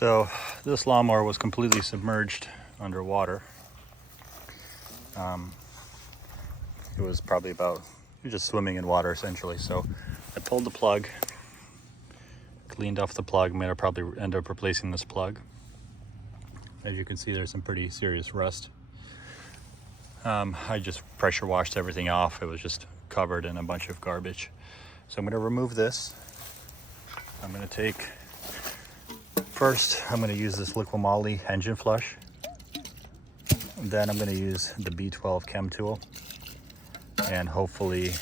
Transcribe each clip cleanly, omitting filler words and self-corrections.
So this lawnmower was completely submerged underwater. It was probably about, you're just swimming in water essentially. So I pulled the plug, cleaned off the plug. I'm gonna probably end up replacing this plug. As you can see, there's some pretty serious rust. I just pressure washed everything off. It was just covered in a bunch of garbage. So I'm gonna remove this. I'm gonna take, first I'm gonna use this Liqui Moly engine flush. Then I'm gonna use the B12 chem tool, and hopefully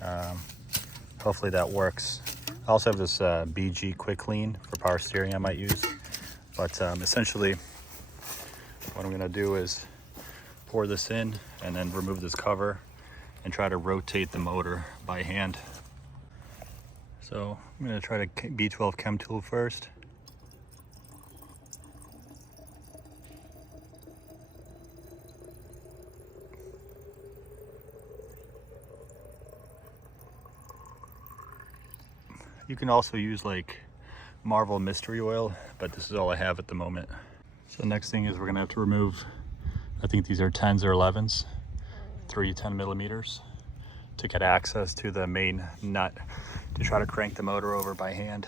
that works. I also have this BG quick clean for power steering I might use. But essentially what I'm gonna do is pour this in and then remove this cover and try to rotate the motor by hand. So I'm gonna try the B12 chem tool first. You can also use like Marvel mystery oil, but this is all I have at the moment. So next thing is we're gonna have to remove, I think these are 10s or 11s, 3 10mm, to get access to the main nut to try to crank the motor over by hand.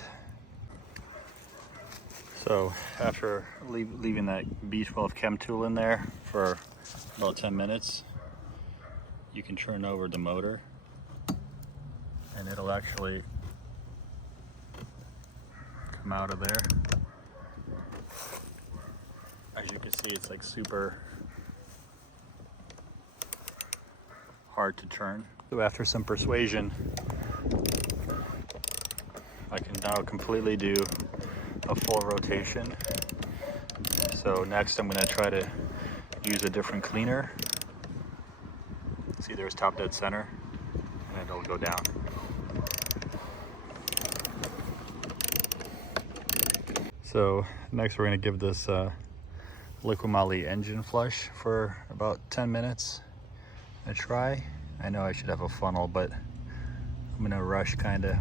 So after leaving that B12 chem tool in there for about 10 minutes, you can turn over the motor and it'll actually come out of there. As you can see, it's like super hard to turn. So after some persuasion, I can now completely do a full rotation. So next I'm going to try to use a different cleaner. See, there's top dead center, and it'll go down. So next we're going to give this Liqui Moly engine flush for about 10 minutes a try. I know I should have a funnel, but I'm going to rush kind of.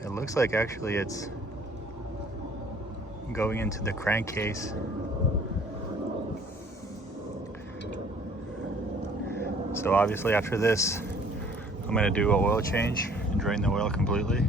It looks like actually it's going into the crankcase. So obviously after this, I'm going to do an oil change and drain the oil completely.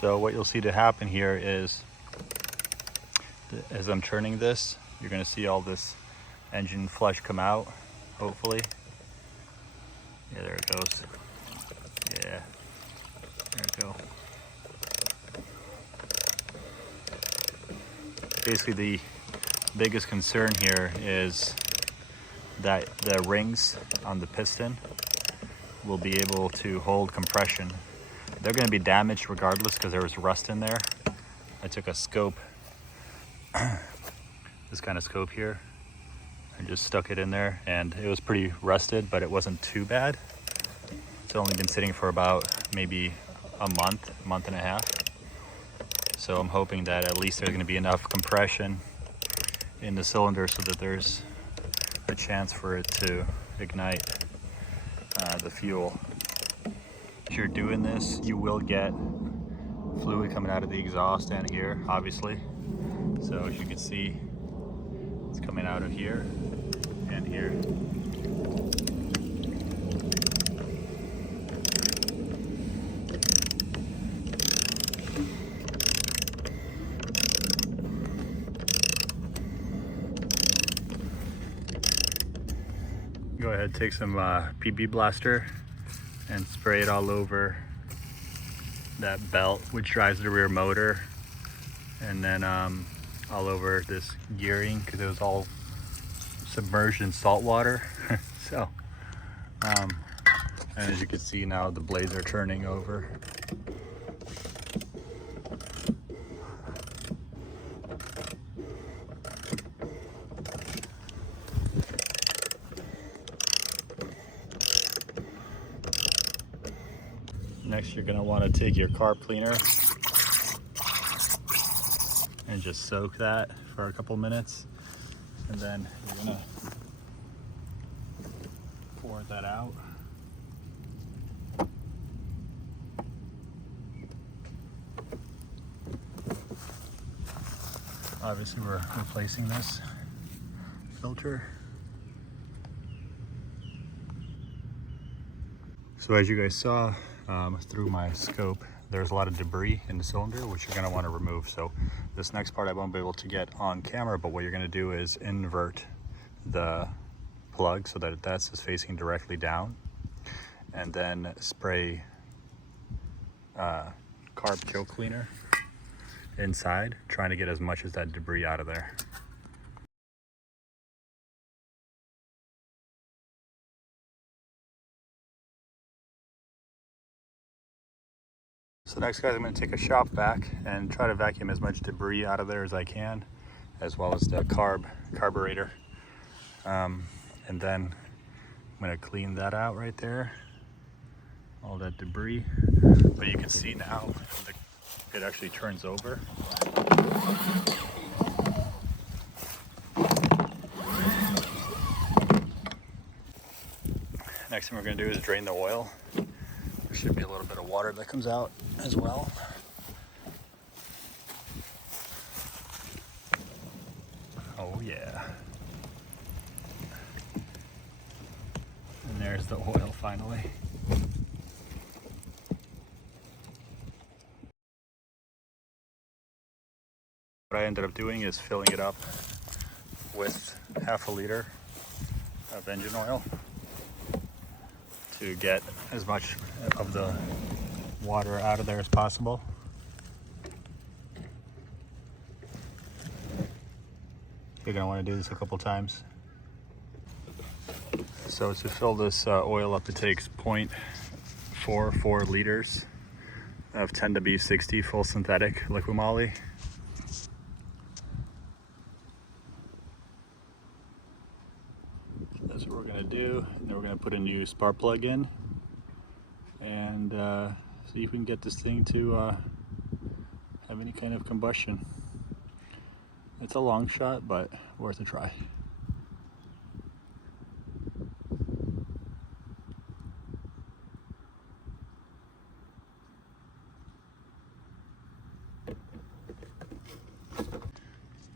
So what you'll see to happen here is, as I'm turning this, you're going to see all this engine flush come out, hopefully. Yeah, there it goes. Yeah, there it go. Basically the biggest concern here is that the rings on the piston will be able to hold compression. They're going to be damaged regardless because there was rust in there. I took a scope, this kind of scope here, and just stuck it in there, and it was pretty rusted, but it wasn't too bad. It's only been sitting for about maybe a month and a half. So I'm hoping that at least there's going to be enough compression in the cylinder so that there's a chance for it to ignite the fuel. If you're doing this, you will get fluid coming out of the exhaust and here, obviously. So as you can see, it's coming out of here and here. Go ahead, take some PB Blaster and spray it all over that belt, which drives the rear motor, and then all over this gearing, because it was all submerged in salt water. So, and as you can see now, the blades are turning over. Next, you're gonna want to take your carb cleaner and just soak that for a couple minutes, and then you're gonna pour that out. Obviously, we're replacing this filter. So as you guys saw through my scope, there's a lot of debris in the cylinder, which you're going to want to remove. So this next part I won't be able to get on camera, but what you're going to do is invert the plug so that that's facing directly down, and then spray carb kill cleaner inside, trying to get as much as that debris out of there. So next, guys, I'm going to take a shop vac and try to vacuum as much debris out of there as I can, as well as the carburetor. And then I'm going to clean that out right there, all that debris. But you can see now it actually turns over. Next thing we're going to do is drain the oil. There should be a little bit of water that comes out as well. Oh yeah. And there's the oil finally. What I ended up doing is filling it up with half a liter of engine oil to get as much of the water out of there as possible. You're going to want to do this a couple times. So to fill this oil up, it takes 0.44 liters of 10W60 full synthetic liquid moly. That's what we're going to do. And then we're going to put a new spark plug in and see if we can get this thing to have any kind of combustion. It's a long shot, but worth a try.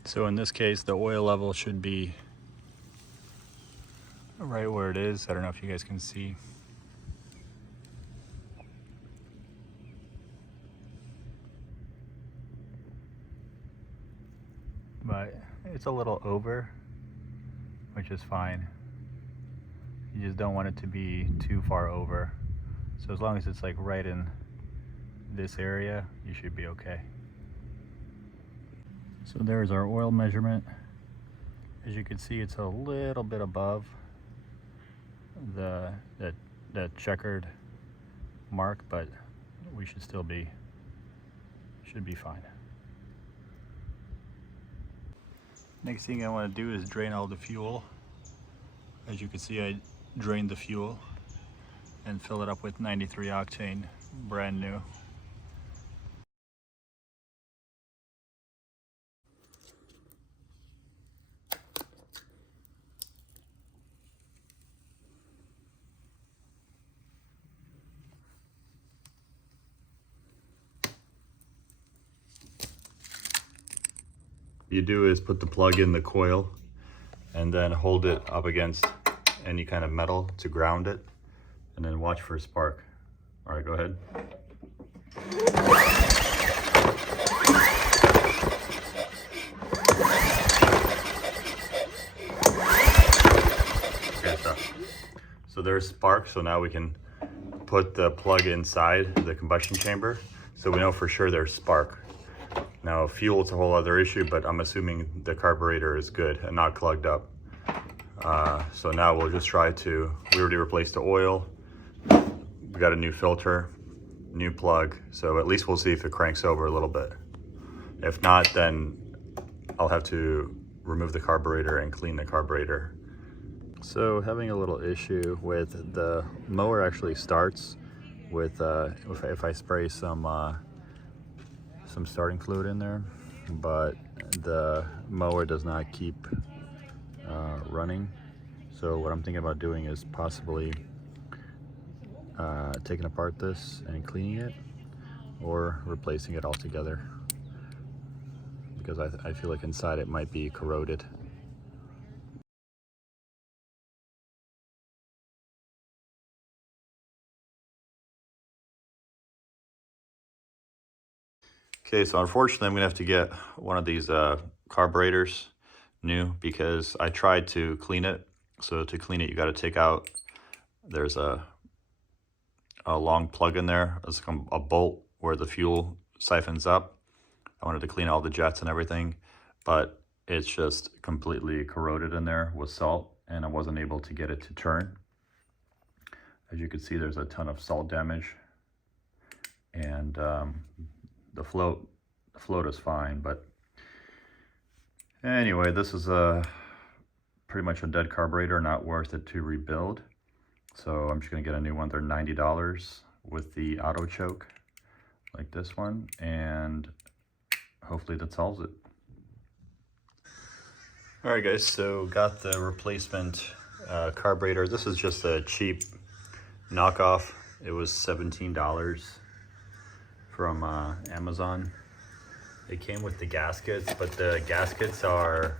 So in this case, the oil level should be right where it is. I don't know if you guys can see. But it's a little over, which is fine. You just don't want it to be too far over. So as long as it's like right in this area, you should be okay. So there's our oil measurement. As you can see, it's a little bit above that checkered mark, but we should still be, should be fine. Next thing I want to do is drain all the fuel. As you can see, I drained the fuel and fill it up with 93 octane, brand new. you do is put the plug in the coil and then hold it up against any kind of metal to ground it, and then watch for a spark. All right, go ahead. Good stuff. So there's spark, so now we can put the plug inside the combustion chamber, so we know for sure there's spark. Now fuel is a whole other issue, but I'm assuming the carburetor is good and not clogged up. So now we'll just try to, we already replaced the oil, we got a new filter, new plug, so at least we'll see if it cranks over a little bit. If not, then I'll have to remove the carburetor and clean the carburetor. So having a little issue with the mower actually starts with if I spray some starting fluid in there, but the mower does not keep running. So what I'm thinking about doing is possibly taking apart this and cleaning it, or replacing it altogether, because I feel like inside it might be corroded. Okay, so unfortunately I'm gonna have to get one of these carburetors new, because I tried to clean it. So to clean it, you gotta take out, there's a long plug in there. It's like a bolt where the fuel siphons up. I wanted to clean all the jets and everything, but it's just completely corroded in there with salt, and I wasn't able to get it to turn. As you can see, there's a ton of salt damage, and the float is fine, but anyway, this is pretty much a dead carburetor, not worth it to rebuild. So I'm just gonna get a new one. They're $90 with the auto choke, like this one, and hopefully that solves it. All right, guys, so got the replacement carburetor. This is just a cheap knockoff. It was $17 from Amazon. It came with the gaskets, but the gaskets are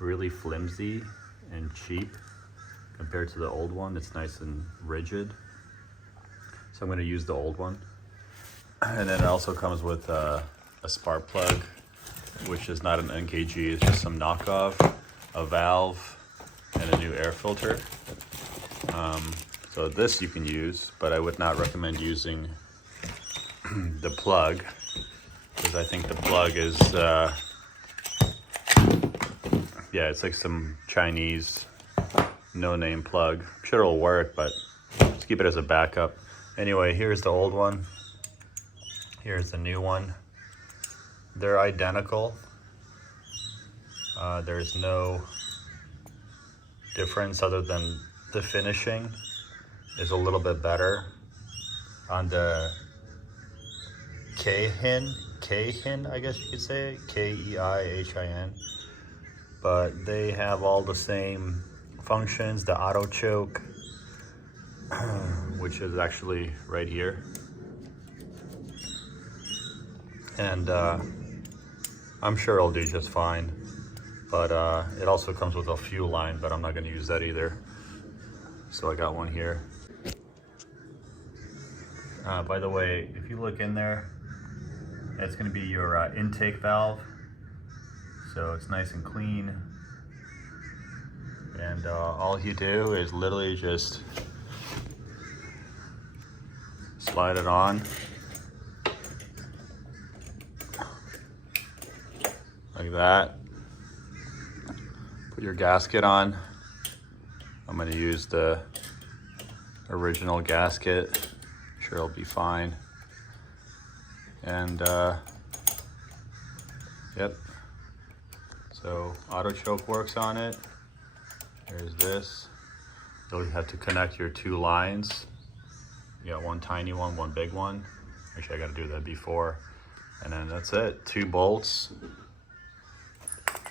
really flimsy and cheap compared to the old one. It's nice and rigid, so I'm going to use the old one. And then it also comes with a spark plug, which is not an NKG, it's just some knockoff, a valve, and a new air filter. So this you can use, but I would not recommend using the plug, because I think the plug is yeah, it's like some Chinese no-name plug. I'm sure it'll work, but just keep it as a backup. Anyway, here's the old one, here's the new one. They're identical. There's no difference other than the finishing is a little bit better on the Keihin, I guess you could say, Keihin. But they have all the same functions. The auto choke, which is actually right here, and I'm sure it'll do just fine. But it also comes with a fuel line, but I'm not going to use that either. So I got one here. By the way, if you look in there, it's going to be your intake valve. So it's nice and clean. And all you do is literally just slide it on. Like that. Put your gasket on. I'm going to use the original gasket. Sure it'll be fine. And yep. So auto choke works on it. There's this. You'll have to connect your two lines. You got one tiny one, one big one. Actually, I got to do that before. And then that's it. 2 bolts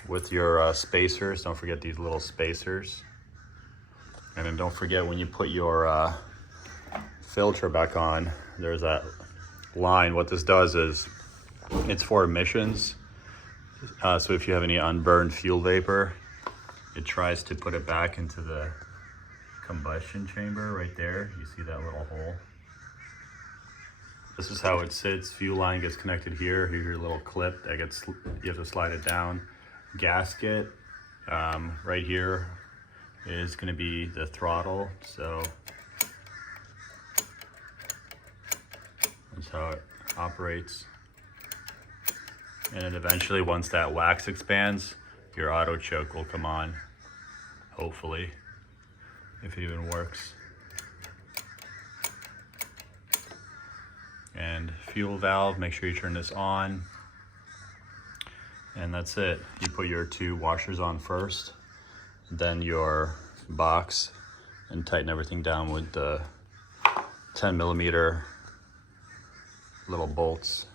with your spacers. Don't forget these little spacers. And then don't forget, when you put your filter back on, there's that line. What this does is, it's for emissions. So if you have any unburned fuel vapor, it tries to put it back into the combustion chamber right there. You see that little hole? This is how it sits. Fuel line gets connected here. Here's your little clip that gets, you have to slide it down. Gasket right here is going to be the throttle. So that's how it operates. And then eventually, once that wax expands, your auto choke will come on, hopefully, if it even works. And fuel valve, make sure you turn this on. And that's it. You put your 2 washers on first, then your box, and tighten everything down with the 10mm little bolts.